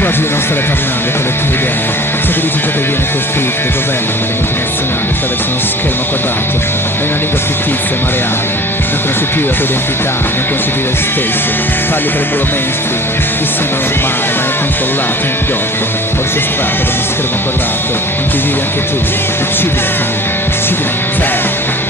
Quasi di non stare parlando con le tue idee. Satellite che viene costruito dai governi delle multinazionali attraverso uno schermo quadrato. È una lingua fittizia ma reale. Non conosci più la tua identità, non conosci più te stesso. Parli per il nuovo mainstream, ti sembra normale ma è controllato, è indotto, orchestrato da uno schermo quadrato in cui vivi anche tu, uccidi la tua, uccidi la te.